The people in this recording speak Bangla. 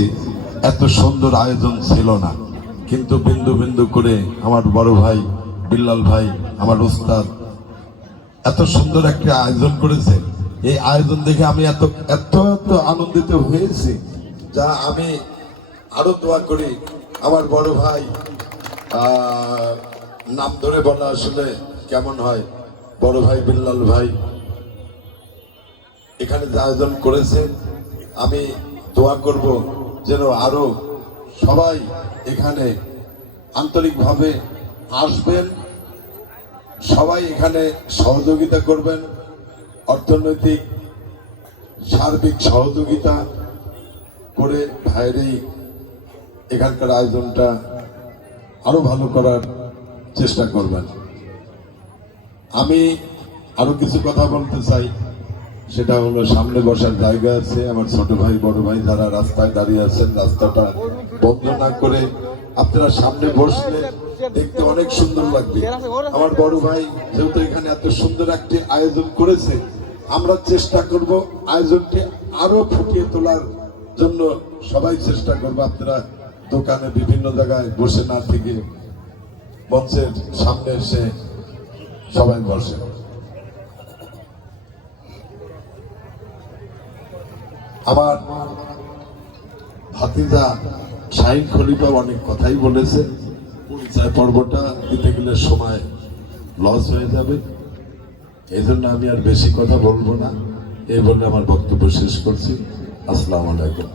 দেখেছি এত সুন্দর আয়োজন ছিল না, কিন্তু বিন্দু বিন্দু করে আমার বড় ভাই বিল্লাল ভাই, আমার উস্তাদ এত সুন্দর একটা আয়োজন করেছে। এই আয়োজন দেখে আমি এত এত এত আনন্দিত হয়েছি, যা আমি আরো দোয়া করি আমার বড় ভাই, নাম ধরে বলা আসলে কেমন হয়, বড় ভাই বিল্লাল ভাই এখানে যে আয়োজন করেছে, আমি দোয়া করব যেন আরো সবাই এখানে আন্তরিকভাবে আসবেন, সবাই এখানে সহযোগিতা করবেন, অর্থনৈতিক সার্বিক সহযোগিতা করে ভাইয়েরই এখানকার আয়োজনটা আরো ভালো করার চেষ্টা করবেন। আমি আরো কিছু কথা বলতে চাই, সেটা হলো সামনে বসার জায়গা আছে, আমার ছোট ভাই বড় ভাই যারা রাস্তায় দাঁড়িয়ে আছেন, রাস্তাটা বন্ধ না করে আপনারা সামনে বসলে দেখতে অনেক সুন্দর লাগবে। আমার বড় ভাই যেহেতু এখানে এত সুন্দর একটি আয়োজন করেছে, আমরা চেষ্টা করব আয়োজনটি আরো ফুটিয়ে তোলার জন্য, সবাই চেষ্টা করবো। আপনারা দোকানে বিভিন্ন জায়গায় বসে না থেকে মঞ্চের সামনে এসে সবাই বসে। আমার ভাতিজা শাহিন খলিফা অনেক কথাই বলেছে, পরিচয় পর্বটা দিতে গেলে সময় লস হয়ে যাবে, এই জন্য আমি আর বেশি কথা বলবো না। এই বলে আমার বক্তব্য শেষ করছি। আসসালামু আলাইকুম।